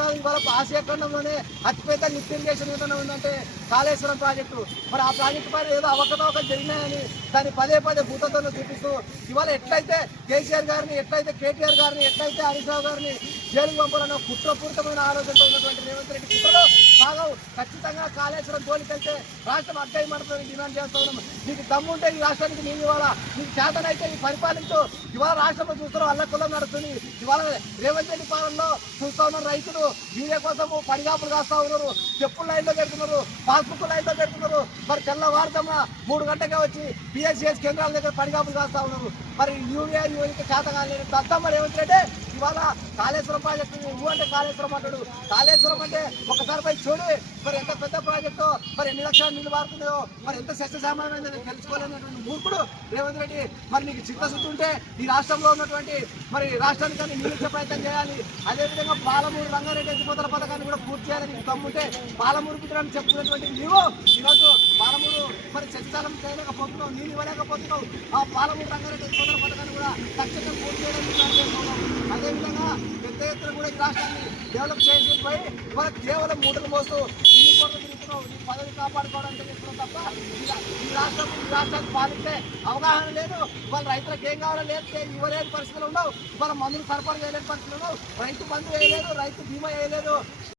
కాదు ఇవాళ ఆసియా ఖండంలోనే అతిపెద్ద లిఫ్ట్ ఇరిగేషన్ ఏదైనా ఉందంటే కాళేశ్వరం ప్రాజెక్టు. మరి ఆ ప్రాజెక్టు పైన ఏదో అవకతవకలు జరిగినాయని దాన్ని పదే పదే భూతత్వం చూపిస్తూ ఇవాళ ఎట్లయితే కేసీఆర్ గారిని ఎట్లయితే కేటీఆర్ గారిని ఎట్లయితే హరీష్ గారిని జైలు పంపాలన్న కుట్రపూరితమైన ఆలోచనతో ఉన్నటువంటి రేవంత్ రెడ్డి కుట్రలో ఖచ్చితంగా కాళేశ్వరం తోలికెళ్తే రాష్ట్రం అక్కయ్య మనతో డిమాండ్ చేస్తా ఉన్నాం. నీకు దమ్ముంటే ఈ రాష్ట్రానికి నేను ఇవ్వాలా నీకు చేతనైతే ఈ పరిపాలనతో ఇవాళ రాష్ట్రంలో చూస్తున్నాం అల్లకులం నడుస్తుంది. ఇవాళ రేవంత్ రెడ్డి పాలనలో చూస్తా ఉన్నారు రైతులు. వీరే కోసము పడిగాపులు కాస్తా ఉన్నారు. చెప్పుల లైన్లో పెడుతున్నారు పాస్బుక్ లైన్లో పెడుతున్నారు. మరి తెల్లవారుతమ్మ మూడు గంటగా వచ్చి పిఎస్సిఎస్ కేంద్రాల దగ్గర పడిగాపులు కాస్తా ఉన్నారు. మరి యూరియా యూరియా చేత కాలేదు దత్తమ్మ రేవంత్ రెడ్డి ఇవాళ కాళేశ్వరం ప్రాజెక్టు నువ్వు అంటే కాళేశ్వరం అంటాడు. కాళేశ్వరం అంటే ఒకసారి పోయి చూడు. మరి ఎంత పెద్ద ప్రాజెక్టు మరి ఎన్ని లక్షలు నీళ్ళు పారుతుందో మరి ఎంత సస్యశామమైందని తెలుసుకోలేనటువంటి మూర్ఖుడు రేవంత్ రెడ్డి. మరి నీకు చిత్తశుద్ధి ఉంటే ఈ రాష్ట్రంలో ఉన్నటువంటి మరి రాష్ట్రానికి కానీ నిలిచే ప్రయత్నం చేయాలి. అదేవిధంగా పాలమూరు రంగారెడ్డి ఎత్తిపోతల పథకాన్ని కూడా పూర్తి చేయాలని నీకు తమ్ముంటే పాలమూరు బిడ్డని చెప్తున్నటువంటి నీవు ఈరోజు పాలమూరు మరి సస్యశాలం చేయలేకపోతున్నావు నీళ్ళు ఇవ్వలేకపోతున్నావు. ఆ పాలమూరు రంగారెడ్డి ఎత్తిపోతల పథకాన్ని కూడా ఖచ్చితంగా పూర్తి చేయడం ప్లాన్ చేస్తున్నావు అదేవిధంగా పెద్ద ఎత్తున కూడా ఈ రాష్ట్రాన్ని డెవలప్ చేసి ఇవాళ కేవలం మూటలు మోస్తూ ఇన్ని కోట్లు తిరుగుతున్నావు నీ పదవి కాపాడుకోవడానికి తిరుగుతున్నావు తప్ప ఈ ఈ రాష్ట్రం ఈ రాష్ట్రాన్ని పాలిస్తే అవగాహన లేదు. వాళ్ళ రైతులకు ఏం కావాలో లేదు ఇవ్వలేని పరిస్థితులు ఉండవు మన మందులు సరఫరా చేయలేని పరిస్థితులు ఉండవు రైతు బంధు వేయలేదు రైతు బీమా వేయలేదు.